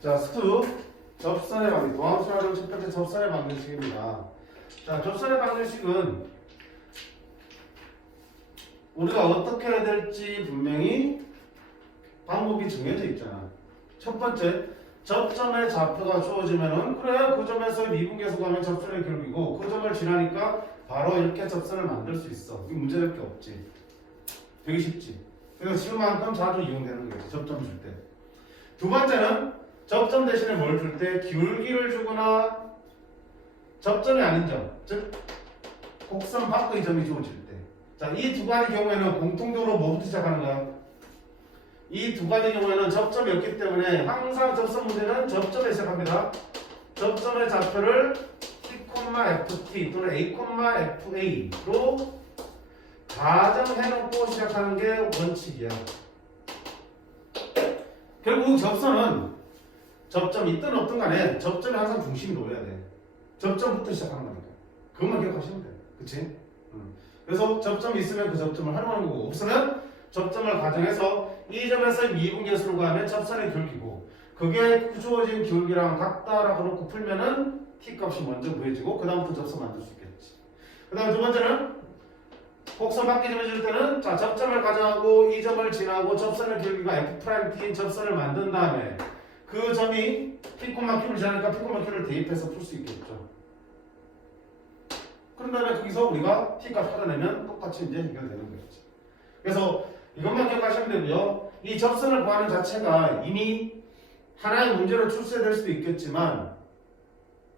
자, 스투 접선의 방정, 도함수라는 첫 번째 접선의 방정식입니다. 자, 접선의 방정식은 우리가 어떻게 해야 될지 분명히 방법이 정해져 있잖아. 첫 번째, 접점의 좌표가 주어지면은 그래 그 점에서 미분계수 가면 접선의 기울기고 그 점을 지나니까 바로 이렇게 접선을 만들 수 있어. 이 문제될 게 없지. 되게 쉽지. 그래서 지금만큼 자주 이용되는 거지. 접점 줄 때. 두 번째는 접점 대신에 뭘 줄 때 기울기를 주거나 접점이 아닌 점, 즉 곡선 밖의 점이 주어질 때. 자, 이 두 가지 경우에는 공통적으로 뭐부터 시작하는 거야? 이 두 가지 경우에는 접점이 없기 때문에 항상 접선 문제는 접점에 시작합니다. 접점의 좌표를 T,FT 또는 A,FA로 가정해놓고 시작하는 게 원칙이야. 결국 접선은 접점이 있든 없든 간에 접점이 항상 중심이 놓여야 돼. 접점부터 시작하는 거니까. 그것만 기억하시면 돼. 그치? 그래서 접점이 있으면 그 접점을 활용하는 거고 없으면 접점을 가정해서 이 점에서 미분계수로 가면 접선의 기울기고 그게 주어진 기울기랑 같다라고 놓고 풀면은 t 값이 먼저 구해지고 그 다음부터 접선 만들 수 있겠지. 그 다음에 두 번째는 곡선 밖에 점을 줄 때는 자 접점을 가정하고 이 점을 지나고 접선의 기울기가 F'T인 접선을 만든 다음에 그 점이 P'Q를 지나니까 P'Q를 대입해서 풀 수 있겠죠. 그런 다음에 거기서 우리가 t 값 찾아내면 똑같이 이제 해결되는 거겠지. 그래서 이것만 기억하시면 되고요. 이 접선을 구하는 자체가 이미 하나의 문제로 출제될 수도 있겠지만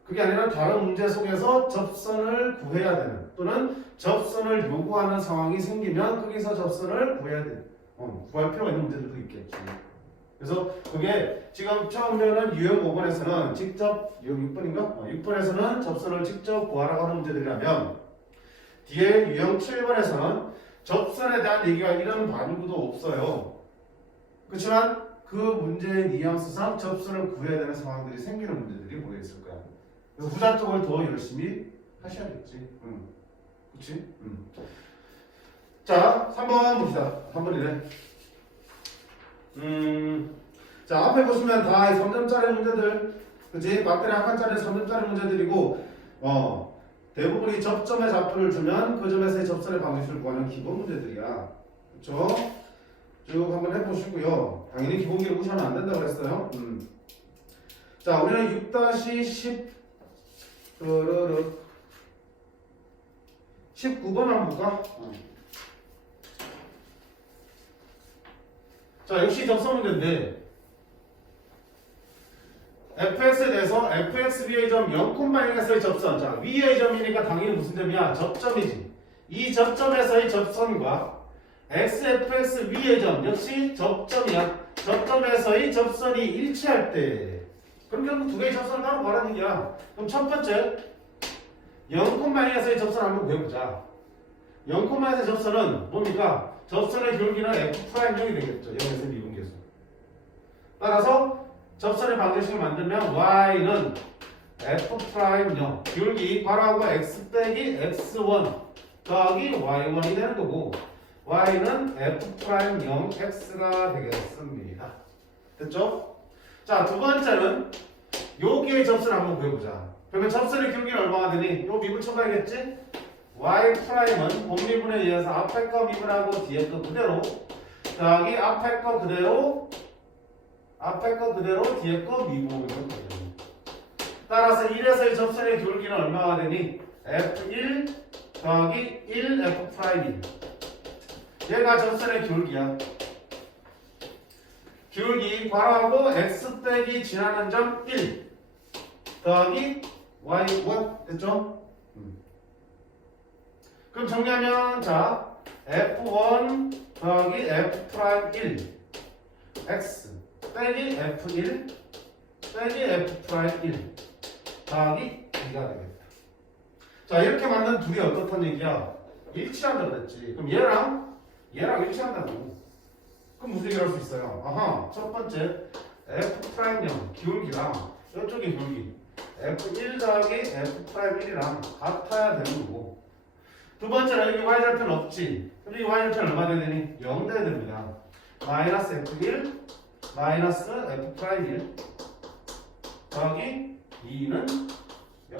그게 아니라 다른 문제 속에서 접선을 구해야 되는 또는 접선을 요구하는 상황이 생기면 거기서 접선을 구해야 되는 구할 필요가 있는 문제들도 있겠지. 그래서 그게 지금 처음 배우는 유형 5번에서는 직접 유형 6번인가? 6번에서는 접선을 직접 구하라고 하는 문제들이라면 뒤에 유형 7번에서는 접선에 대한 얘기가 이런 반구도 없어요. 그렇지만 그 문제의 뉘앙스상 접선을 구해야 되는 상황들이 생기는 문제들이 모여있을 거야. 그래서 후자 쪽을 더 열심히 하셔야겠지. 그렇지? 자, 3번 봅시다. 3번이래. 자, 앞에 보시면 다 3점짜리 문제들, 그치? 맞대리 한 칸짜리 3점짜리 문제들이고, 대부분이 접점의 좌표를 주면 그 점에서의 접선의 방정식을 구하는 기본 문제들이야. 그쵸? 쭉 한번 해보시고요. 당연히 기본기를 무시하면 안 된다고 그랬어요. 자, 우리는 6-10, 19번 한번 볼까? 자, 역시 접선 문제인데 fx에 대해서 fx 위의 점 0,0에서의 접선. 자, 위의 점이니까 당연히 무슨 점이야? 접점이지. 이 접점에서의 접선과 xfx 위의 점 역시 접점이야. 접점에서의 접선이 일치할 때 그럼 결국 두 개의 접선을 따로 구하라는 얘기야. 그럼 첫 번째 0,1에서의 접선 한번 구해보자. 0,1에서의 접선은 뭡니까? 접선의 기울기는 F'형이 되겠죠. 0에서 미분계수. 따라서 접선의 방정식을 만들면 y는 F'형 기울기 괄호하고 x 빼기 x1 더하기 y1이 되는 거고 y는 F'형 x가 되겠습니다. 됐죠? 자, 두 번째는 여기에 접선을 한번 구해보자. 그러면 접선의 기울기는 얼마가 되니? 요 미분 쳐봐야겠지? y'은 본미분에 의해서 앞에 거 미분하고 뒤에 거 그대로 더하기 앞에 거 그대로 뒤에 거 미분. 따라서 1에서의 접선의 기울기는 얼마가 되니? f1 더하기 1 f'1. 얘가 접선의 기울기야. 기울기 괄호하고 x 빼기 지나는 점 1 더하기 y1 됐죠? 그럼 정리하면 자 f1 더하기 f'1 x 빼기 f1 빼기 f'1 더하기 2가 되겠다. 자, 이렇게 만든 둘이 어떻다는 얘기야? 일치한다 그랬지. 그럼 얘랑 일치한다고. 그럼 무슨 얘기를 할 수 있어요? 아하, 첫 번째 F'형 기울기랑 이쪽의 기울기 F1 더하기 F'1이랑 같아야 되는 거고 두 번째는 여기 y절편 없지. 그럼 이 y절편 얼마 돼야 되니? 0 돼야 됩니다. 마이너스 F1 마이너스 F'1 더하기 2는 0.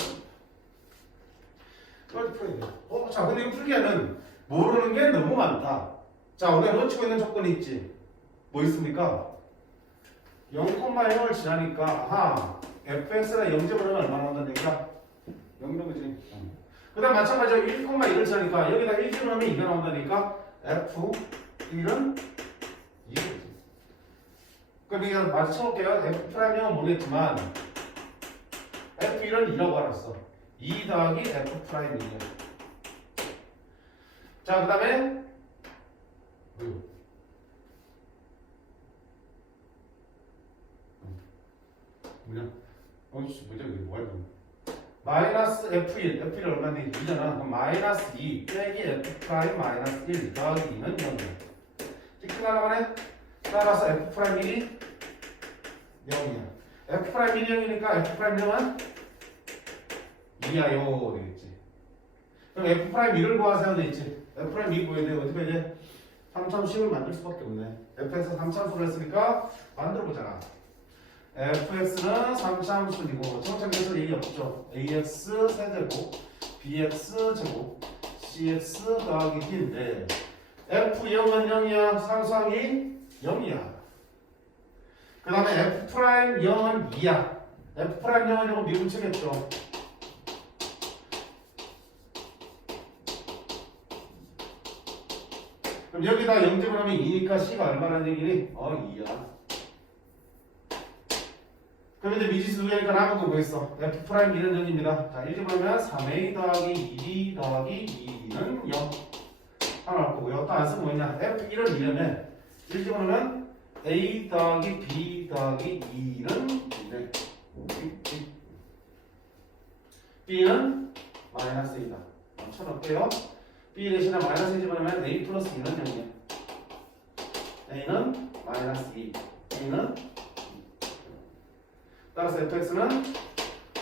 이렇게 풀어야 돼요. 자, 근데 이거 풀기에는 모르는 게 너무 많다. 자, 우리가 놓치고 있는 조건이 있지. 뭐 있습니까? 0,0을 지나니까 아하, fx가 0점으로는 얼마나 나온다는 얘기야? 0점이지. 그 다음 마찬가지로 1,1을 지나니까 여기다 1점으로는 2가 나온다니까 f1은 2거지. 그럼 이거 맞춰볼게요. F'은 모르겠지만 F1은 2라고 알았어. 2 더하기 F'이에요. 자, 그 다음에 뭐냐? 뭐지? 이게 뭐야? 마이너스 F1, F1이 얼마인데 2잖아. 그럼 마이너스 2 빼기 F' 마이너스 1 더하기 2는 0이야. 찍찍 날아가네? 따라서 F'1이 0이야. F'1이 0이니까 F'0은 2야요 되겠지. 그럼 F'1을 구하세요 되겠지. F'2 구해야 돼. 어떻게 해야 돼? 3참식을 만들 수밖에 없네. fx에서 3참수를 했으니까 만들어보자. fx는 3참수이고 정착에서 얘기 없죠. ax 세제곱 bx 제곱 cx 더하기 d인데 f0은 0이야. 상수항이 0이야. 그 다음에 F'0은 2야. F'0은 이거 미분치겠죠. 그럼 여기다 0제곱 하면 2니까 C가 얼마라는 얘기니? 2야. 그럼 이제 미지수 두 개니까 남은 거 뭐 있어? F'1은 0입니다. 자, 1제곱 하면 3A 더하기 2D 더하기 2는 0. 하나 할 거고요. 또 안 쓰면 뭐냐? F1은 2냐면 1제곱 하면 A 더하기 B 더하기 2는 2네. B는 마이너스 2다. 쳐놓을게요. B 대신에 마이너스 2 집어넣으면 A 플러스 2는 0이야. A는 마이너스 2, B는 2. 따라서 fx는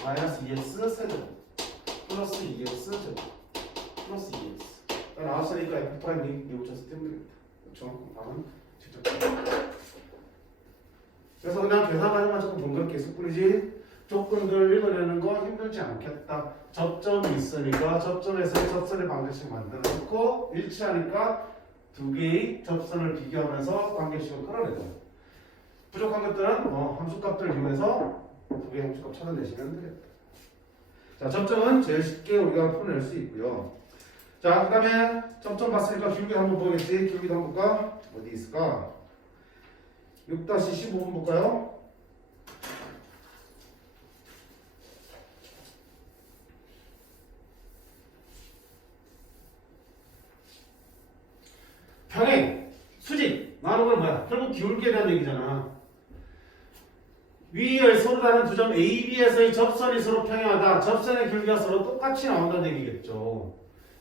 마이너스 2x 세제곱 플러스 2x 제곱 플러스 2x. 나왔으니까 f'2 미분쳐서 떼면 되겠다. 그렇죠? 다음은 직접. 그래서 그냥 계산 과정만 조금 번거롭게 있을 뿐이지 조건들 읽어내는 거 힘들지 않겠다. 접점이 있으니까 접점에서의 접선의 방정식 만들어놓고 일치하니까 두 개의 접선을 비교하면서 관계식을 끌어내자. 부족한 것들은 함수값들을 이용해서 두 개의 함수값 찾아내시면 되겠다. 자, 접점은 제일 쉽게 우리가 풀어낼 수 있고요. 자, 그 다음에 접점 봤으니까 기울기도 한번 보겠지. 기울기도 한번 볼까? 어디 있을까? 6-15번 볼까요? 평행, 수직 나누는 건 뭐야? 결국 기울기에 대한 얘기잖아. 위에 서로 다른 두 점 A, B에서의 접선이 서로 평행하다. 접선의 기울기가 서로 똑같이 나온다는 얘기겠죠.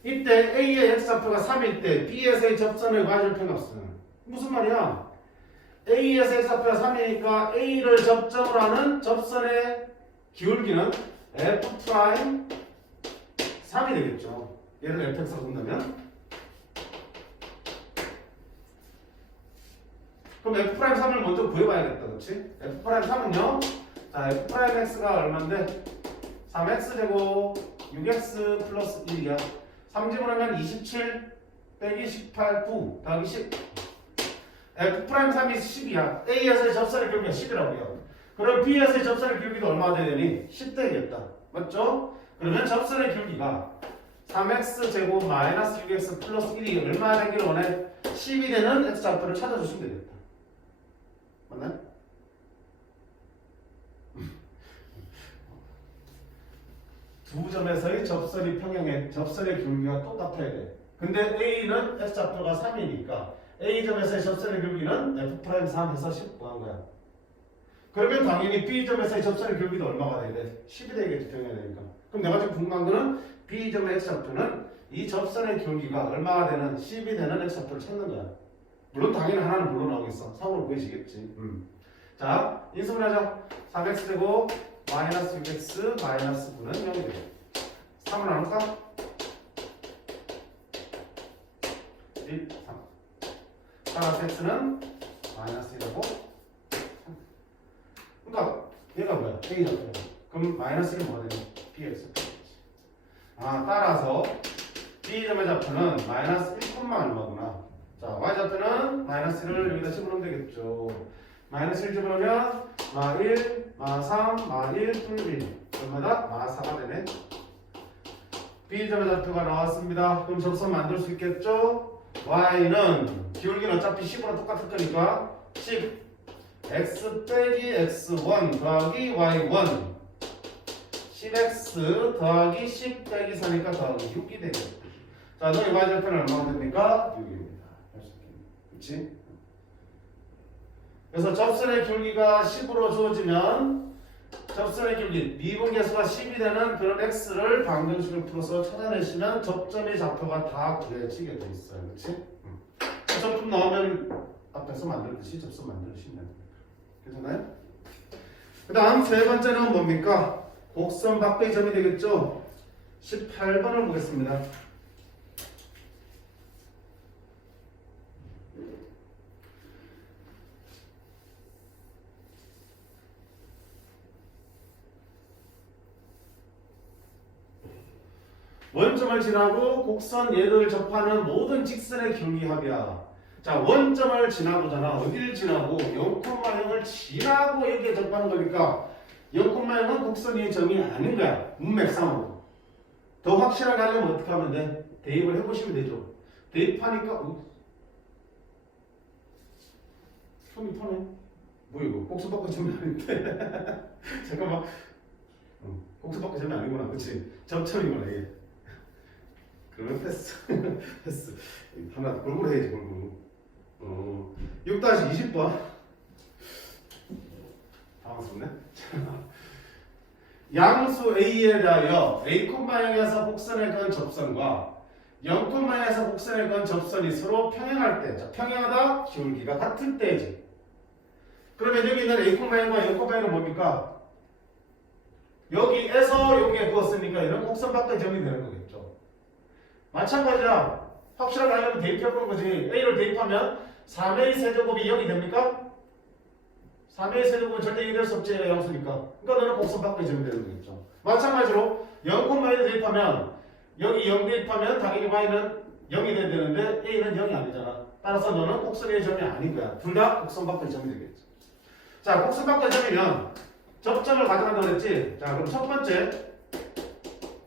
이때 A의 x좌표가 3일 때 B에서의 접선의 과실평합수는 무슨 말이야? A에서 x좌표가 3이니까 A를 접점으로 하는 접선의 기울기는 F'3이 되겠죠. 얘를 fx로 본다면 그럼 F'3을 먼저 구해봐야겠다. 그렇지? F'3은요. 자, F'x가 얼마인데? 3x제곱 6x 플러스 1이야. 3집어넣으면 27 빼기 18, 9 더하기 10. F'3이 10이야. A에서의 접선의 기울기가 10이라고요. 그럼 B에서의 접선의 기울기도 얼마가 돼야 되니? 10 되겠다. 맞죠? 그러면 접선의 기울기가 3x제곱 마이너스 6x 플러스 1이 얼마나 되기를 원해? 10이 되는 x좌표를 찾아주시면 되겠다. 맞나요? 두 점에서의 접선이 평행해. 접선의 기울기가 똑같아야 돼. 근데 A는 x좌표가 3이니까 A점에서의 접선의 기울기는 F'3 해서 10 구한 거야. 그러면 당연히 B점에서의 접선의 기울기도 얼마가 돼야 돼? 10이 되겠지, 평행해야 되니까. 그럼 내가 지금 궁금한 거는 B점의 x좌표는 이 접선의 기울기가 얼마가 되는 10이 되는 x좌표를 찾는 거야. 물론 당연히 하나는 물론 나오겠어. 3으로 구해지겠지. 자, 인수분 하자. 3x제곱 마이너스 6x 마이너스 9는 0이 돼. 3을 나눌까? 1, 3. 따라서 x는 마이너스 1하고 3. 그러니까 얘가 뭐야? A 좌표. 그럼 마이너스 1은 뭐가 되냐? Bx. 따라서 B점의 좌표는 마이너스 1, 얼마구나. 자, Y 좌표는 마이너스 1을 여기다 집어넣으면 되겠죠. 마이너스 1 집어넣으면 마 1, 마 3, 마 1, 풀 1. 그러마다 마 4가 되네. B점의 좌표가 나왔습니다. 그럼 접선 만들 수 있겠죠? Y는 기울기는 어차피 10으로 똑같을 거니까 10 x 빼기 x1 더하기 y1 10x 더하기 10 빼기 4니까 더하기 6이 되겠죠. 자, 너희 y좌표는 얼마가 됩니까? 6입니다. 그렇지? 그래서 접선의 기울기가 10으로 주어지면 접선의 기울기 미분계수가 10이 되는 그런 x를 방정식을 풀어서 찾아내시면 접점의 좌표가 다 구해지게 돼 있어요. 그렇지? 접점 나오면 앞에서 만들듯이 접선 만들으시면 됩니다. 괜찮아요? 그 다음 세 번째는 뭡니까? 곡선 밖의 점이 되겠죠? 18번을 보겠습니다. 원점을 지나고 곡선 얘를 접하는 모든 직선의 기울기 합이야. 자, 원점을 지나고잖아. 어디를 지나고? 0,0을 지나고 여기에 접하는 거니까 0,0은 곡선의 점이 아닌 거야. 문맥상으로. 더 확실하게 하려면 어떻게 하면 돼? 대입을 해보시면 되죠. 대입하니까 손이 터네. 뭐야 이거? 곡선 밖의 점이 아닌데. 잠깐만. 곡선 밖의 점이 아니구나. 그치? 접점이구나 이게. 그러면 패스. 패스. 하나 골고루 해야지 골고루. 6-20번. 당황스럽네. 양수 A에 대하여 A,0에서 곡선에 건 접선과 0,에서 곡선에 건 접선이 서로 평행할 때, 자, 평행하다 기울기가 같을 때지. 그러면 여기 있는 A,과 0,는 뭡니까? 여기에서 여기에 그었으니까 이런 곡선 밖의 점이 되는 거겠죠. 마찬가지야. 확실하게 하려면 대입해보는 거지. A를 대입하면 3A 세제곱이 0이 됩니까? 3A 세제곱은 절대 0이 될 수 없지. 양수니까. 그러니까 너는 곡선 밖의 점이 되는 거겠죠. 마찬가지로 0,1을 대입하면 여기 0 대입하면 당연히 Y는 0이 돼야 되는데 A는 0이 아니잖아. 따라서 너는 곡선의 점이 아닌 거야. 둘 다 곡선 밖의 점이 되겠죠. 자, 곡선 밖의 점이면 접점을 가져간다고 했지. 자, 그럼 첫 번째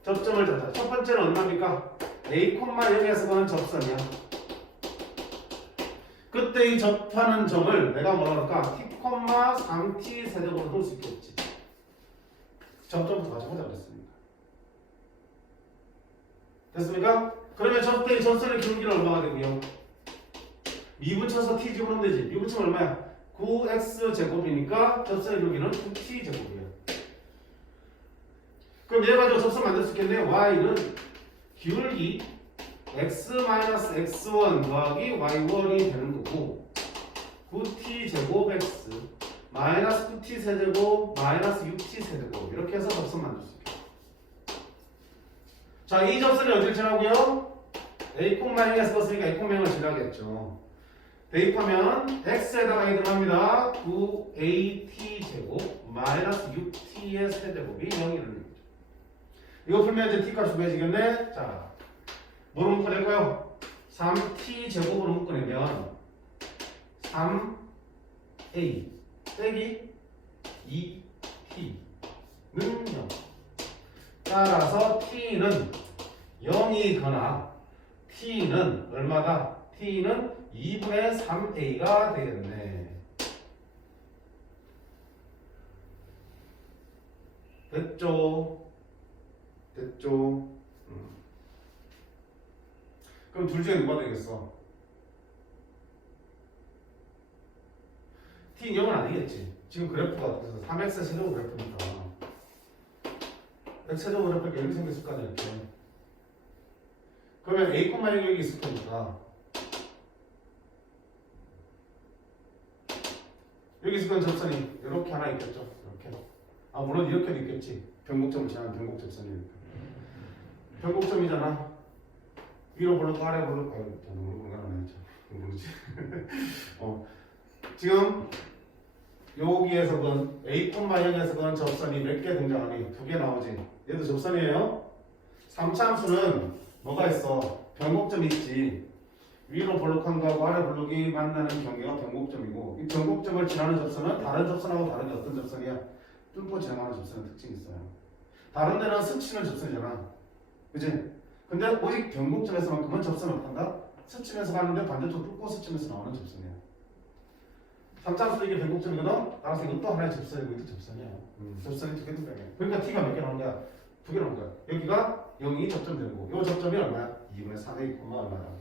접점을 잡자. 첫 번째는 얼마입니까? A,0에서 가는 접선이야. 그때 이 접하는 점을 내가 뭐라 그럴까? T,3T 세제곱으로 둘 수 있겠지. 접점부터 가져보자 그랬습니다. 됐습니까? 그러면 저때 이 접선의 기울기는 얼마가 되고요? 미분쳐서 T 집어넣으면 되지. 미분치면 얼마야? 9x 제곱이니까 접선의 기울기는 9t 제곱이에요. 그럼 얘 가지고 접선 만들 수 있겠네요. y는 기울기 x-x1 더하기 y1이 되는 거고 9t 제곱 x 마이너스 9t 세제곱 마이너스 6t 세제곱 이렇게 해서 접선 만들 수 있겠죠. 자, 이 접선이 어디를 지나고요? A,0에서 썼으니까 A,0을 지나겠죠. 대입하면 x에다가 2 들어갑니다. 9at 제곱 마이너스 6t의 세제곱이 0이 되는 거죠. 이거 풀면 이제 t 값이 구해지겠네. 자, 뭐로 묶어낼까요? 3t 제곱으로 묶어내면 3a 빼기 2t는 0. 따라서 t는 0이거나 t는 얼마다? t는 2분의 3a가 되겠네. 됐죠? 됐죠? 그럼 둘 중에 누가 되겠어? T는 0은 아니겠지. 지금 그래프가 그래서 3x 세제곱 그래프니까 x 세제곱 그래프가 여기 생겼을 거 아니야 이렇게. 그러면 a, 여기 있을 거니까 여기 있을 건 접선이 이렇게 하나 있겠죠. 이렇게. 물론 이렇게도 있겠지. 변곡점을 지나는 변곡접선이니까. 변곡점이잖아. 위로 볼록고 아래 볼록고 너무 모르는 건 아니죠. 모르지. 지금 여기에서 건 A, 0에서 건 접선이 몇 개 등장하니? 2개 나오지. 얘도 접선이에요. 3차 함수는 뭐가 있어? 변곡점이 있지. 위로 볼록한 거하고 아래 볼록이 만나는 경계가 변곡점이고, 이 변곡점을 지나는 접선은 다른 접선하고 다르게 어떤 접선이야? 뚫고 지나가는 접선의 특징이 있어요. 다른 데는 스치는 접선이잖아. 그치? 근데 오직 변곡점에서만큼은 접선을 못한다? 스치면서 가는데 반대쪽 뚫고 스치면서 나오는 접선이야. 3차 함수 이게 변곡점이거든? 따라서 이건 또 하나의 접선이고 이것도 접선이야. 접선이 2개 등장해. 그러니까 t가 몇 개 나오는 거야? 2개 나오는 거야. 여기가 0이 접점되고, 요 접점이 얼마야? 2분의 4의 2, 얼마야?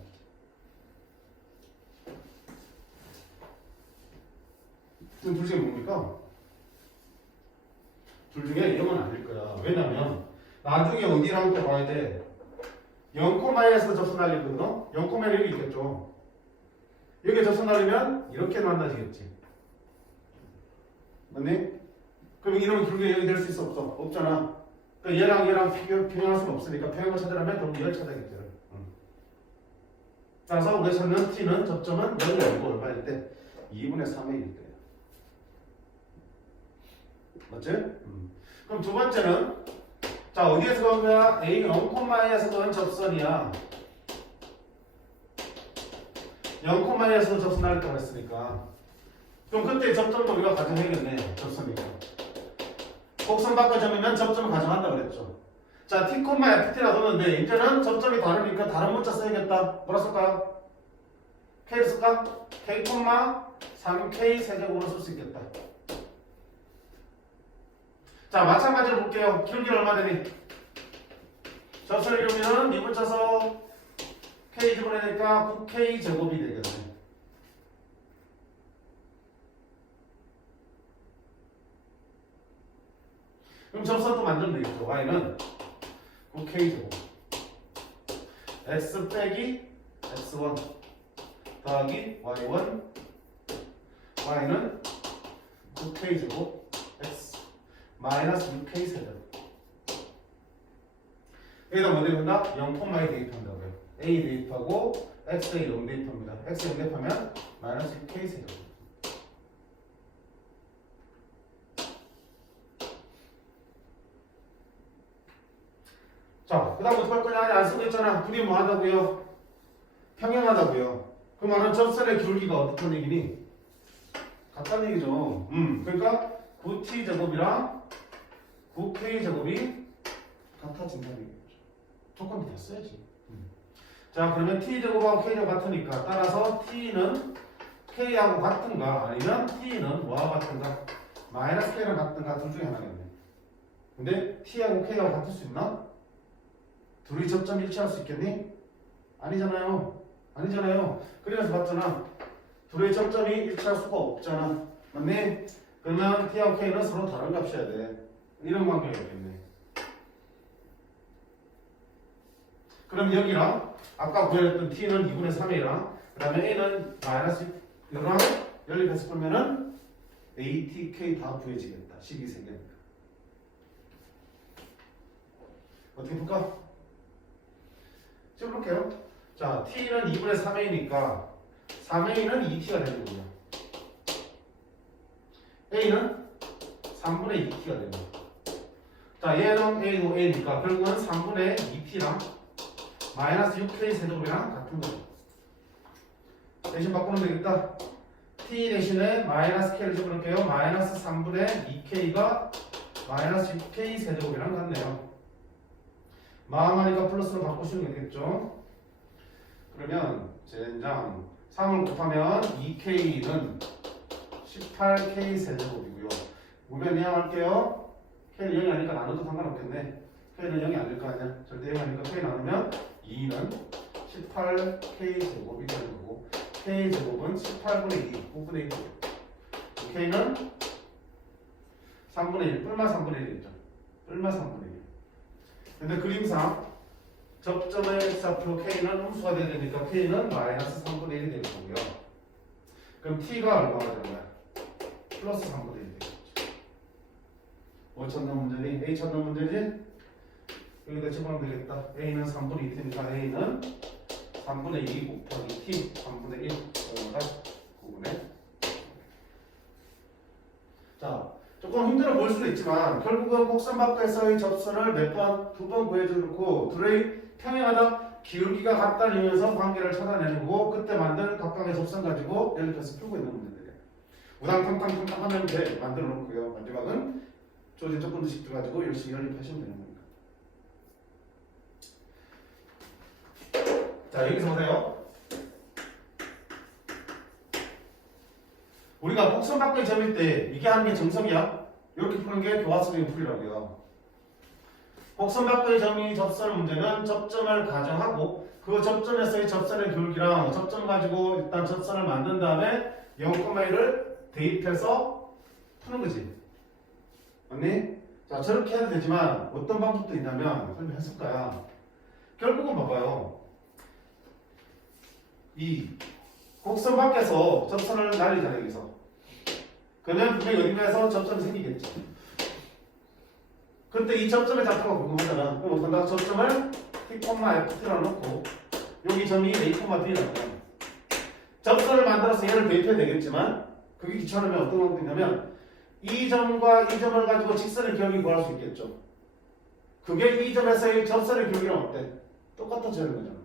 지금 둘 중에 뭡니까? 둘 중에 0은 아닐 거야. 왜냐면 나중에 어디랑 또 봐야 돼? 0,1에서 접선 날리거든? 0,1 여기 있겠죠. 여기 접선 날리면 이렇게 만나지겠지. 맞니? 그럼 이놈의 둘중에 0이 될 수 있어? 없어? 없잖아. 그러니까 얘랑 평행할 수는 없으니까 평행을 찾으려면 결국 얘를 찾아야겠죠. 따라서 우리가 찾는 t는 접점은 0이 아니고 얼마일 때? 2분의 3의 1일 때. 맞지? 그럼 두 번째는 자 어디에서 건 거야? A 0,2에서 건 접선이야. 0,2에서 접선 날렸다고 했으니까 그럼 그때 접점도 우리가 가정해야겠네. 접선이고 곡선 바꿔주면 접점을 가정한다 그랬죠. 자 t, ft라 뒀는데 이제는 접점이 다르니까 다른 문자 써야겠다. 뭐라 쓸까요? k를 쓸까? k, 3k 세제곱으로 쓸 수 있겠다. 자 마찬가지로 볼게요. 기울기는 얼마 되니? 접선의 기울기는 미분 쳐서 k 제곱이니까 9k 제곱이 되겠네. 그럼 접선도 만들면 되겠죠. y는 9k 제곱 x 빼기 x1 더하기 y1 y는 9k 제곱 x 마이너스 6k 세제곱. 여기다 뭐 대입한다? 0,2 대입한다고요. a 대입하고 x에 0 대입합니다. x에 0 대입하면 마이너스 6k 세제곱. 자, 그 다음 어떻게 할 거냐? 안 쓰고 있잖아. 둘이 뭐 하다고요? 평행하다고요. 그 말은 접선의 기울기가 어떤 얘기니? 같다는 얘기죠. 그러니까 9t 제곱이랑 9k 제곱이 같아진다는 얘기죠. 조건 됐어야지. 자, 그러면 t 제곱하고 k 제곱 같으니까 따라서 t는 k하고 같은가 아니면 t는 뭐하고 같은가? 마이너스 k랑 같은가 둘 중에 하나겠네. 근데 t하고 k하고 같을 수 있나? 둘이 접점 일치할 수 있겠니? 아니잖아요. 아니잖아요. 그래서 봤잖아. 둘의 접점이 일치할 수가 없잖아. 맞니? 그러면 t하고 k는 서로 다른 값이어야 돼. 이런 관계겠네. 그럼 여기랑 아까 구했던 t는 2분의 3이랑 그 다음에 a는 마이너스 6이랑 연립해서 풀면은 a, t, k 다 구해지겠다. 12세개니까. 어떻게 볼까? 찍어볼게요. 자, t는 2분의 3a니까 3a는 2t가 되는 거예요. a는 3분의 2t가 되는 거예요. 자, 얘는 a고 a니까 결국은 3분의 2t랑 마이너스 6k 세제곱이랑 같은 거예요. 대신 바꾸면 되겠다. t 대신에 마이너스 k를 집어넣을게요. 마이너스 3분의 2k가 마이너스 6k 세제곱이랑 같네요. 마음하니까 플러스로 바꾸시면 되겠죠. 그러면 젠장 3을 곱하면 2k는 18k 세제곱이고요. 우변 이항할게요. k는 0이 아니니까 나눠도 상관없겠네. k는 0이 아닐 거 아니야. 절대 0이 아니니까 k 나누면 2는 18k 제곱이 되는 거고 k 제곱은 18분의 2, 9분의 1. k는 3분의 1, 뿔마 3분의 1이죠. 뿔마 3분의 1. 근데 그림상 접점의 x좌표 k는 음수가 돼야 되니까 k는 마이너스 3분의 1이 될 거고요. 그럼 t가 얼마가 되는 거야? 플러스 3분의 1이 되겠죠. 뭐 찾는 문제니? a 찾는 문제지? 여기다 집어넣으면 되겠다. a는 3분의 2t니까 a는 3분의 2 곱하기 t 3분의 1 그러니까 9분의 조금 힘들어 보일 수도 있지만 결국은 곡선 밖에서의 접선을 몇 번? 2번 구해줘놓고 둘의 평행하다 기울기가 같다리면서 관계를 찾아내는 거고 그때 만든 각각의 접선 가지고 연립해서 풀고 있는 문제들이에요. 우당탕탕탕탕 하면 돼 만들어 놓고요. 마지막은 조제 조건들씩 들어가지고 열심히 연립하시면 되는 겁니다. 자 여기서 보세요. 우리가 곡선 밖의 점일 때 이게 하는 게 정석이야. 이렇게 푸는 게 교과서적인 풀이라고요. 곡선 밖의 점이 접선 문제는 접점을 가정하고 그 접점에서의 접선의 기울기랑 접점 가지고 일단 접선을 만든 다음에 0,1을 대입해서 푸는 거지. 맞니? 자 저렇게 해도 되지만 어떤 방법도 있냐면 설명했을 거야. 결국은 봐봐요. 이 곡선 밖에서 접선을 날리잖아 여기서. 그러면 분명히 여기에서 접점이 생기겠죠. 그때 이 접점의 좌표가 궁금하잖아. 그럼 어떤가? 접점을 T,FT라고 놓고 여기 점이 A,B라고 접선을 만들어서 얘를 대입해야 되겠지만 그게 귀찮으면 어떤 방법이 있냐면 이 점과 이 점을 가지고 직선의 기울기 구할 수 있겠죠. 그게 이 점에서의 접선의 기울기랑 어때? 똑같아져야 하는 거잖아.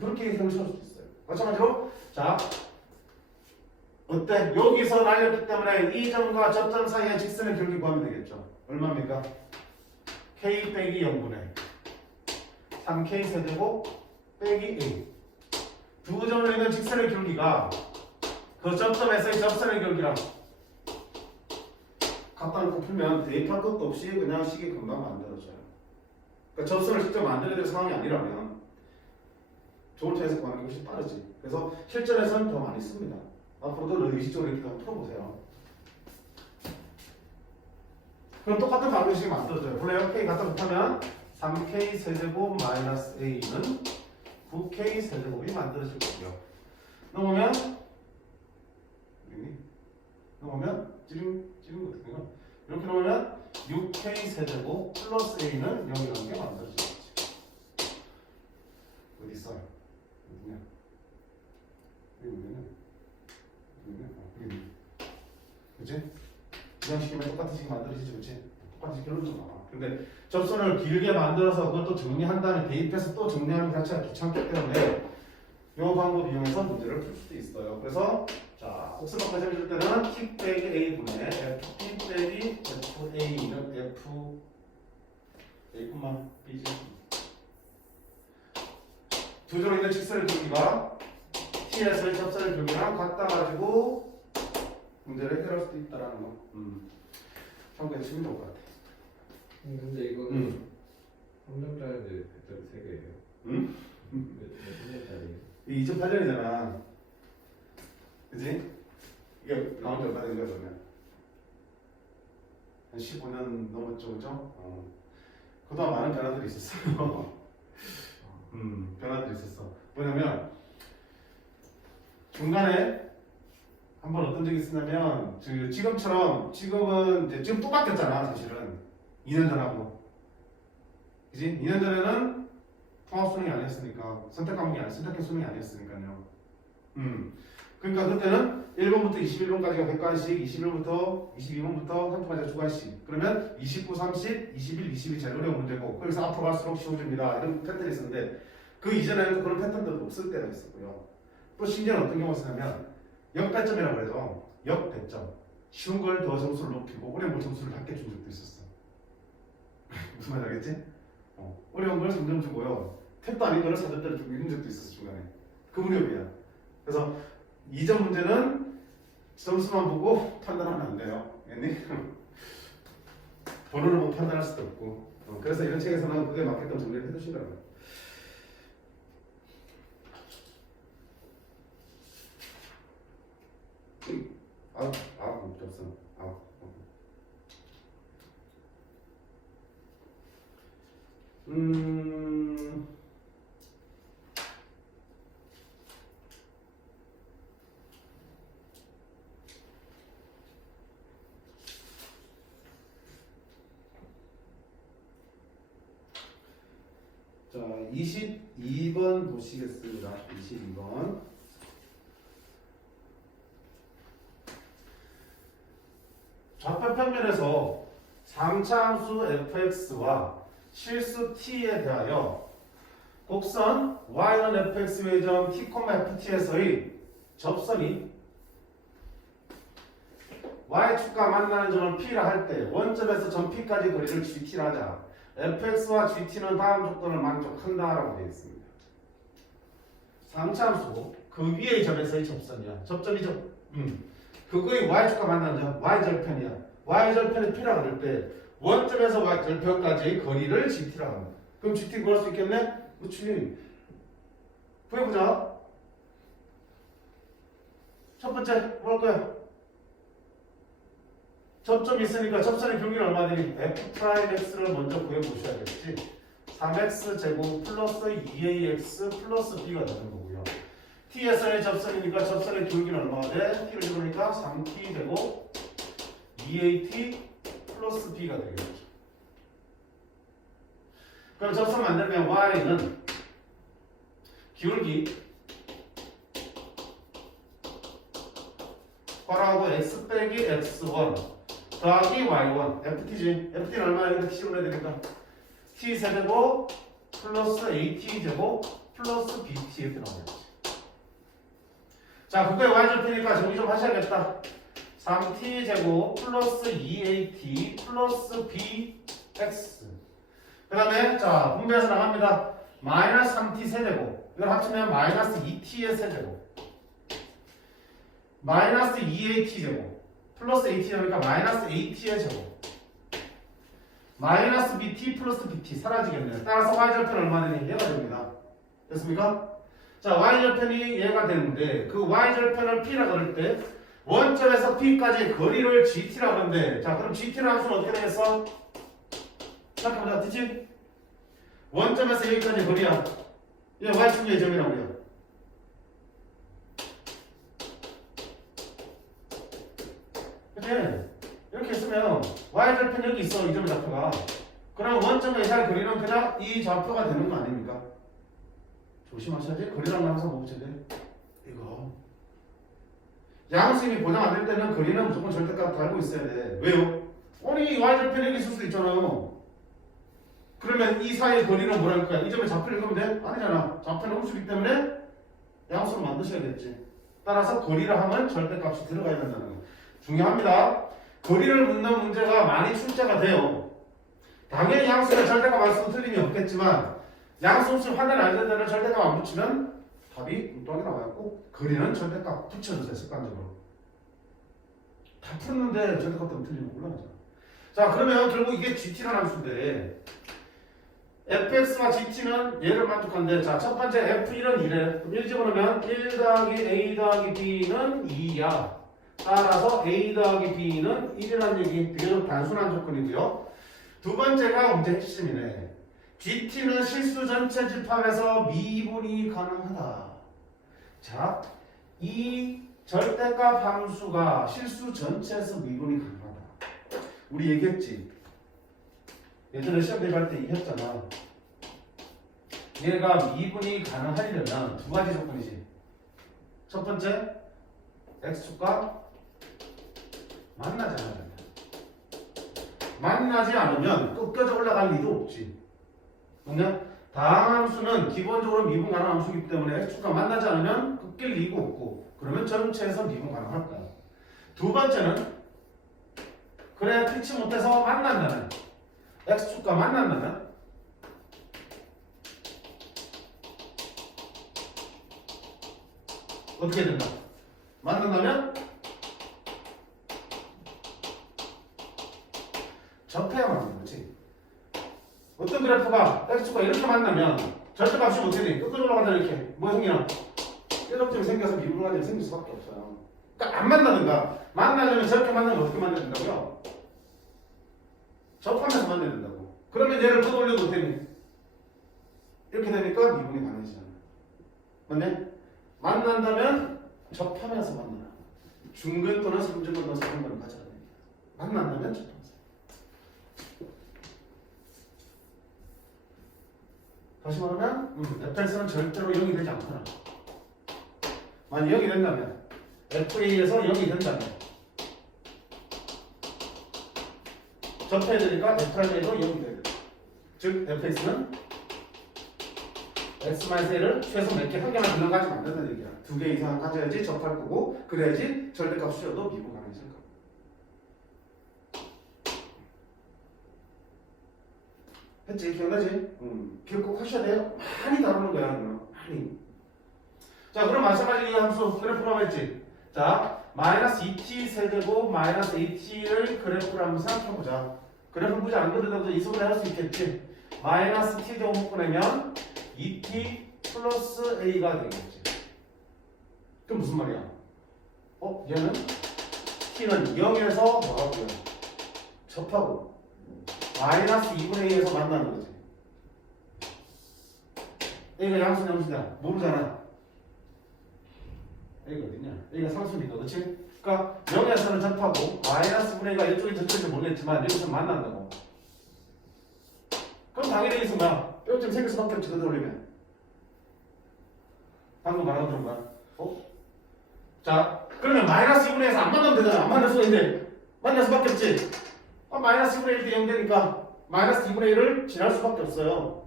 그렇게 형식할 수도 있어요. 마찬가지로 자 어때? 여기서 날렸기 때문에 이 점과 접점 사이의 직선의 기울기 구하면 되겠죠. 얼마입니까? K 빼기 0분의 3K 세제곱 빼기 A. 두 점을 있는 직선의 기울기가 그 접점에서의 접선의 기울기랑 같다는 거 풀면 대입할 것도 없이 그냥 식이 금방 만들어져요. 그러니까 접선을 직접 만들어야 될 상황이 아니라면 좋은 차에서 구하는 게 훨씬 빠르지. 그래서 실전에서는 더 많이 씁니다. 앞으로도 의식적으로 이렇게 한번 풀어보세요. 그럼 똑같은 방정식이 만들어져요. 볼래요? K 갖다 붙으면 3K 세제곱 마이너스 A는 9K 세제곱이 만들어질 거고요. 넘으면 찌른 거거든요. 이렇게 놓으면 6K 세제곱 플러스 A는 0이라는 게 만들어지겠지. 어디 있어요? 어디냐? 여기 그치? 이런 식이면 똑같은 식이 만들어지지, 그치? 똑같은 식 결론도 나와. 근데 접선을 길게 만들어서 그것도 정리한 다음에 대입해서 또 정리하는 것 자체가 귀찮기 때문에 이 방법 이용해서 문제를 풀 수도 있어요. 그래서 자, 곡선 바꿔 잡을 때는 T 빼기 A분의 FT 빼기 FA는 F A뿐만 B지. 두 점에 있는 직선의 기울기가 T에서의 접선의 기울기랑 같다 가지고 문제를 해결할 수도 있다라는 거. 참고해 주시면 좋을 것 같아. 근데 이거는 3점짜리인데 배터리 3개예요. 응? 몇 점짜리예요? 이 2008년이잖아. 그지? 이게 나온 지 얼마 된 거야, 그러면? 한 15년 넘었죠, 그죠? 그동안 많은 변화들이 있었어요. 변화들이 있었어. 뭐냐면, 중간에 한번 어떤 적이 있었냐면, 지금처럼, 지금은 이제 지금 또 바뀌었잖아, 사실은. 2년 전하고. 그지? 2년 전에는 통합 수능이 아니었으니까, 선택 과목이 선택형 수능이 아니었으니까요. 그러니까 그때는 1번부터 21번까지가 100관씩, 21번부터 22번부터 30번까지가 주관식. 그러면 29, 30, 21, 22 제일 어려운 문제고 거기서 앞으로 갈수록 쉬워집니다. 이런 패턴이 있었는데 그 이전에는 그런 패턴도 없을 때가 있었고요. 또 심지어는 어떤 경우가 있었냐면 역배점이라고 해서 역배점. 쉬운 걸 더 점수를 높이고 어려운 걸 점수를 낮게 준 적도 있었어. 무슨 말인지 알겠지? 어려운 걸 3점 주고요. 탭도 아닌 거를 4점짜리 주고 이런 적도 있었어 중간에. 그 무렵이야. 그래서 2점 문제는 점수만 보고 판단하면 안 돼요. 알겠니? 번호를 보고 판단할 수도 없고. 그래서 이런 책에서는 그게 맞게끔 정리를 해두시더라고요. 접선. 자, 22번 보시겠습니다. 22번. 좌표 평면에서 3차 함수 fx와 실수 t에 대하여 곡선 y는 fx 외점 t, ft에서의 접선이 y축과 만나는 점을 p라 할 때 원점에서 점 p까지 거리를 gt라 하자. fx와 gt는 다음 조건을 만족한다라고 되어 있습니다. 3차 함수 그 위의 점에서의 접선이야. 접점이죠. 그거의 y축과 만나는 점 y절편이야. y절편의 p라 그럴 때 원점에서 y절편까지의 거리를 gt라 합니다. 그럼 gt 구할 수 있겠네? 그렇지. 구해보자. 첫 번째 뭐 할 거야? 접점이 있으니까 접선의 경기는 얼마 되니? f'x를 먼저 구해보셔야겠지. 3x 제곱 플러스 2ax 플러스 b가 되는 거고요. t에서의 접선이니까 접선의 기울기는 얼마가 돼? t를 집으니까 3t 제곱 2at 플러스 b가 되겠죠. 그럼 접선 만들면 y는 기울기 괄호하고 x 빼기 x1 더하기 y1 ft지. ft는 얼마야? 이렇게 씌우면 되니까 t 세제곱 플러스 at 제곱 플러스 bt 이렇게 나오겠지. 자, 그거에 y절편이니까 정리 좀 하셔야겠다. 3t 제곱 플러스 2at 플러스 bx. 그 다음에 자 분배해서 나갑니다. 마이너스 3t 세제곱 이걸 합치면 마이너스 2t의 세제곱 마이너스 2at 제곱 플러스 at니까 마이너스 at의 제곱 마이너스 bt 플러스 bt 사라지겠네요. 따라서 y절편 얼마 되니? 얘가 됩니다. 됐습니까? 자, y절편이 얘가 되는데 그 y절편을 p라 그럴 때 원점에서 p까지 거리를 gt라 그러는데 자 그럼 gt라는 함수는 어떻게 되겠어? 생각해보자. 됐지? 원점에서 여기까지 거리야. 얘 y축의 점이라고 해요. 그치? 이렇게 했으면 y절편 여기 있어. 이 점의 좌표가. 그럼 원점의 이상의 거리는 그냥 이 좌표가 되는 거 아닙니까? 조심하셔야지. 거리라는 거 항상 뭐 붙여야 돼? 이거. 양수임이 보장 안 될 때는 거리는 무조건 절대값 달고 있어야 돼. 왜요? 아니 y절편 여기 있을 수도 있잖아요. 그러면 이 사이의 거리는 뭐랄까? 이 점에 좌표를 읽으면 돼? 아니잖아. 좌표는 음수이기 때문에 양수로 만드셔야겠지. 따라서 거리를 하면 절대값이 들어가야 된다는 거. 중요합니다. 거리를 묻는 문제가 많이 출제가 돼요. 당연히 양수는 절대값 안 써도 틀림이 없겠지만 양수 없이 판단이 안 된다는 절대값 안 붙이면 답이 뚱뚱하게 나와요. 꼭 거리는 절대값 붙여주세요. 습관적으로. 다 풀었는데 절대값 때문에 틀리면 곤란하잖아. 자, 그러면 결국 이게 GT라는 함수인데 fx와 gt는 얘를 만족한데 자, 첫 번째 f1은 2래. 그럼 1 집어넣으면 1 더하기 a 더하기 b는 2야. 따라서 a 더하기 b는 1이라는 얘기 비교적 단순한 조건이고요. 두 번째가 문제 핵심이네. gt는 실수 전체 집합에서 미분이 가능하다. 자, 이 절대값 함수가 실수 전체에서 미분이 가능하다. 우리 얘기했지. 예전에 시험 대비할 때 얘기했잖아. 얘가 미분이 가능하려면 두 가지 조건이지. 첫 번째, x축과 만나지 않아야 된다. 만나지 않으면 끝까지 올라갈 리도 없지. 뭐냐? 다항 함수는 기본적으로 미분 가능한 함수이기 때문에 x축과 만나지 않으면 끝길 리가 없고 그러면 전체에서 미분 가능할 거야. 두 번째는 그래 피치 못해서 만난다면 x축과 만난다면 어떻게 된다? 만난다면 접해야만 하는 거지. 어떤 그래프가 x축과 이렇게 만나면 절대값이 어떻게 돼? 끝으로 올라간다 이렇게 뭐 생기나? 뾰족점이 생겨서 미분가점이 생길 수밖에 없어요. 그러니까 안 만나든가 만나려면 저렇게 만나면 어떻게 만나야 된다고요? 접하면서 만나야 된다고. 그러면 얘를 끄돌려도 어떻게 돼? 이렇게 되니까 미분이 가능해지잖아. 맞네? 만난다면 접하면서 만나라. 중근 또는 삼중근 넣어서 한 번은 가져야 됩니다. 만난다면 접하면서. 다시 말하면 fx는 절대로 0이 되지 않구나. 만약 0이 된다면 fa에서 0이 된다면 접해야 되니까 F'A도 0이 돼야 돼. 즉 fx는 x-1을 최소 몇 개, 한 개만 그냥 가지면 안 된다는 얘기야. 2개 이상 가져야지 접할 거고, 그래야지 절대값 수여도 미분 가능해질 거야. 했지? 기억나지? 기억 하셔야 돼요. 많이 다루는 거야, 이거. 많이. 자, 그럼 마찬가지로 이 함수 그래프라고 했지? 자, 마이너스 2t 세제곱 마이너스 at를 그래프로 한번 생각해보자. 그래프 보지 안 그러더라도 이 소리 할 수 있겠지? 마이너스 t 제곱 묶어내면 2t 플러스 a가 되겠지. 그럼 무슨 말이야? 얘는 t는 0에서 뭐하고요? 접하고 마이너스 2분의 2에서 만나는 거지. a가 양수냐 음수냐 모르잖아. a가 어딨냐? a가 상수니까, 그렇지? 그러니까 0에서는 접하고 마이너스 분의 2가 이쪽에 접할지 모르겠지만 여기서 만난다고. 그럼 당연히 이 순간 뼈좀 생길 수밖에 없지. 그대로 올리면 방금 말한 거 들은 거야. 자, 그러면 마이너스 2분의 1에서 안 만나면 되잖아. 안 만날 수가 있는데 만날 수밖에 없지. 마이너스 2분의 1도 0 되니까 마이너스 2분의 1을 지날 수밖에 없어요.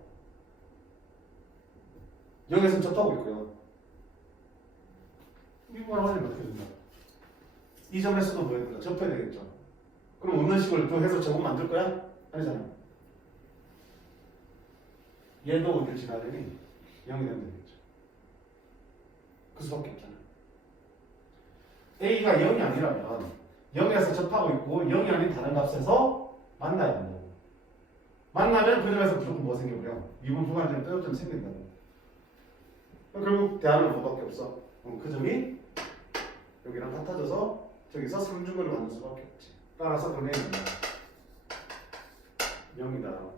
0에서는 접하고 있고요. 미분을 하려면 어떻게 된다? 이 점에서도 뭐 해야 된다? 접해야 되겠죠. 그럼 없는 식을 또 해서 제곱 만들 거야? 아니잖아. 얘도 어딜 지나야 되니? 0이 되면 되겠죠. 그 수밖에 없잖아. a가 0이 아니라면 0에서 접하고 있고 0이 아닌 다른 값에서 만나야 된다고. 만나면 그 점에서 무조건 뭐 생겨버려? 미분 부관점 뼈점 생긴다고. 결국 대안은 뭐밖에 없어. 그 점이 여기랑 같아져서 저기서 상중근을 만들 수밖에 없지. 따라서 분해야 된다. 0이다.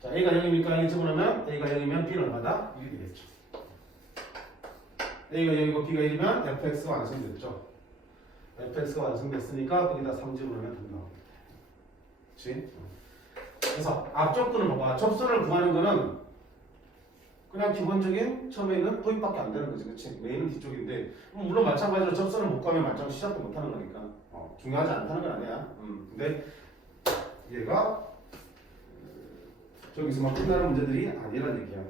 자, a가 0이니까 1 집어넣으면 a가 0이면 b는 얼마다? 1이 되겠죠. a가 0이고 b가 1이면 fx가 완성됐죠. fx가 완성됐으니까 거기다 3 집어넣으면 된다. 그렇지? 그래서 앞쪽 거는 뭐가? 접선을 구하는 거는 그냥 기본적인 처음에 있는 도입밖에 안 되는 거지. 그렇지? 메인은 뒤쪽인데 물론 마찬가지로 접선을 못 가면 말짱 시작도 못 하는 거니까 중요하지 않다는 건 아니야. 근데 얘가 저기서만 끝나는 문제들이 아니란 얘기야.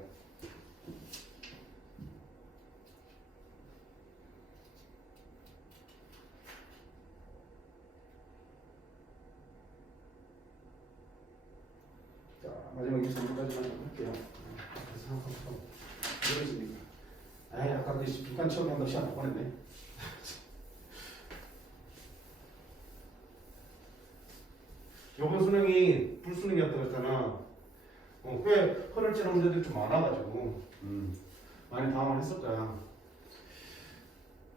자, 마지막 23번까지만 할게요. 그래서 항상 좀 이러시니까. 아이, 아까 그 빈칸 채우는 거 시간 못 보냈네. 요번 수능이 불수능이었다고 했잖아. 꽤 허를 찌는 문제들이 좀 많아가지고 많이 당황을 했을 거야.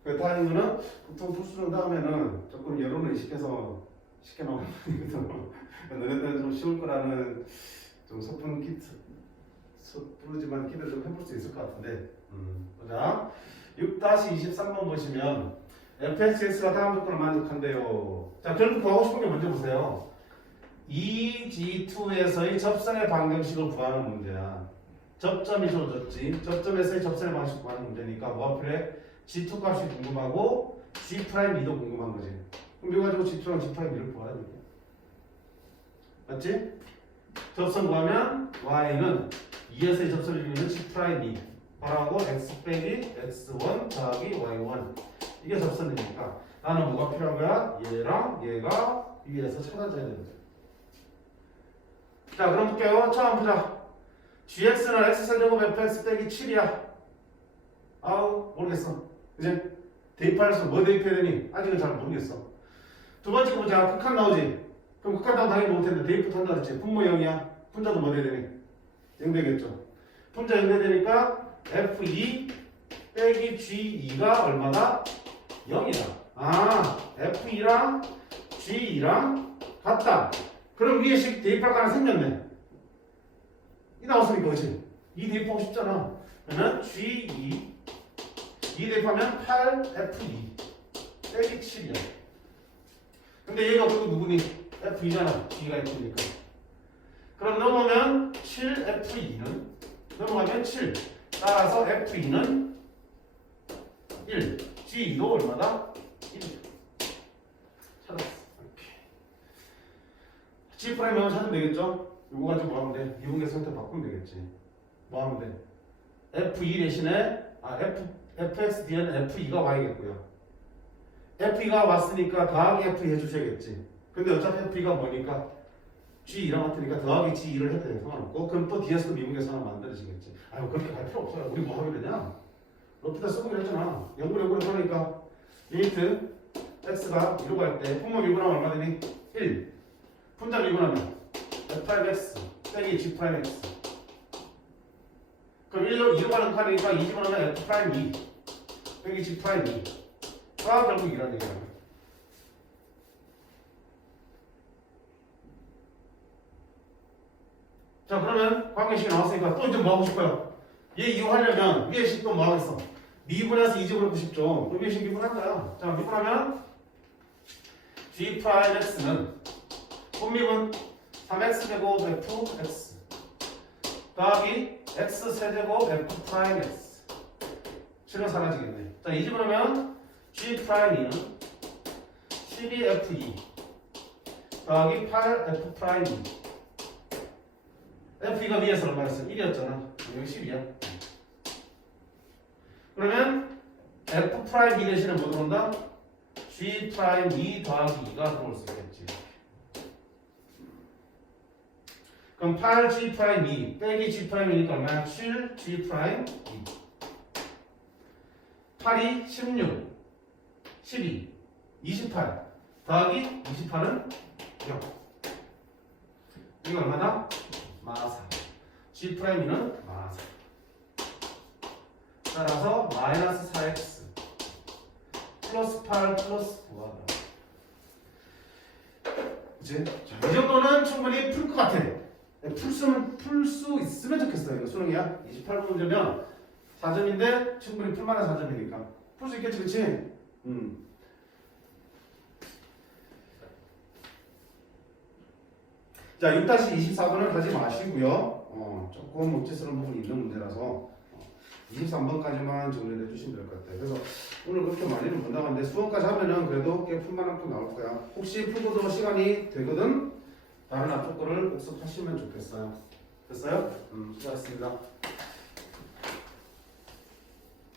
다행인 거는 보통 불수능 다음에는 조금 여론을 의식해서 쉽게 나오는 거거든. 너네들은 좀 쉬울 거라는 좀 섣부르지만 기대를 좀 해볼 수 있을 것 같은데. 보자. 6-23번 보시면 fxx가 다음 조건을 만족한대요. 자, 결국 구하고 싶은 게 뭔지 보세요. 2G2에서의 접선의 방정식을 구하는 문제야. 접점이 주어졌지. 접점에서의 접선의 방식 구하는 문제니까 뭐가 필요해? G2 값이 궁금하고 G'2도 궁금한 거지. 그럼 이거 가지고 G2랑 G'2를 구하라 이거야. 맞지? 접선 구하면 Y는 2에서의 접선을 이루는 G'2 바라고 X 빼기 X1 더하기 Y1 이게 접선이니까 나는 뭐가 필요한 거야? 얘랑 얘가 위에서 찾아줘야 되는 거야. 자, 그럼 볼게요. 처음 보자. gx는 x세제곱 fx 빼기 7이야. 아우, 모르겠어. 이제 대입할수 뭐 대입해야 되니? 아직은 잘 모르겠어. 두 번째 거 보자. 극한 나오지? 그럼 극한 나오면 당연히 못했는데 대입부터 한다 그랬지. 분모 0이야. 분자도 뭐 돼야 되니? 0 되겠죠. 분자 0 되니까 f2 빼기 g2가 얼마다? 0이다. 아, f2랑 g2랑 같다. 그럼 위에식 대입할 거 하나 생겼네. 이 나왔으니까, 그치? 2 대입하고 싶잖아. 그러면 G2, 2 대입하면 8F2 빼기 7이야. 근데 얘가 그리고 누구니? F2잖아. G가 F니까. 그럼 넘어가면 7F2는? 넘어가면 7. 따라서 F2는 1. G2도 얼마다? 1이야. 찾았어. 오케이. G 프라임만 찾으면 되겠죠? 이거 가지고 뭐 하면 돼? 이분계 상태 바꾸면 되겠지. 뭐 하면 돼? F2 대신에 fx 뒤에는 f2가 와야겠고요. f2가 왔으니까 더하기 f2 해주셔야겠지. 근데 어차피 f2가 뭐니까 g2랑 같으니까 더하기 g2를 해도 돼. 상관없고 그럼 또 뒤에서도 미분계수 하나 만들어지겠지. 아유 그렇게 갈 필요 없어요. 우리 뭐 하면 되냐? 로피다 쓰고 했잖아. 0분의 5를 그러니까 리미트 x가 1로 갈 때 분모 미분하면 얼마 되니? 1. 분자 미분하면 f'(x) 빼기 g'(x) 그럼 2로 가는 칸이니까 2 집어넣으면 f'2 빼기 g'2가 결국 이라는 얘기야. 자 그러면 관계식이 나왔으니까 또 이제 뭐 하고 싶어요? 얘 이용하려면 위에 식 또 뭐 하겠어? 미분해서 2제곱을 싶죠. 그럼 위에 식 미분할 거야. 자 미분하면 g'x는 분미분 3x 제곱 fx 더하기 x 세제곱 f'(x) 실은 사라지겠네. 자, 이 집으로면 G'2는 12F2 더하기 8F'2 F2가 위에서 얼마였어? 1이었잖아. 여기 10이야. 그러면 F'2 대신에 뭐 들어온다? G'2 더하기 2가 들어올 수 있겠지. 그럼 8G'2 빼기 G'2니까 얼마야? 7G'2 8이 16 12 28 더하기 28은 0 이거 얼마다? 마사 G'2는 마사 따라서 마이너스 4x 플러스 8 플러스 9하다. 그치? 자, 이 정도는 충분히 풀 것 같아. 풀 수 있으면 좋겠어요. 이거 수능이야. 28분 문제면 4점인데 충분히 풀만한 4점이니까 풀 수 있겠지, 그치? 자, 6-24번은 하지 마시고요. 조금 억지스러운 부분이 있는 문제라서 23번까지만 정리해 주시면 될 것 같아요. 그래서 오늘 그렇게 많이는 못 나갔는데 수험까지 하면은 그래도 꽤 풀만한 거 나올 거야. 혹시 풀고도 시간이 되거든 다른 앞쪽 거를 복습하시면 좋겠어요. 됐어요? 수고하셨습니다.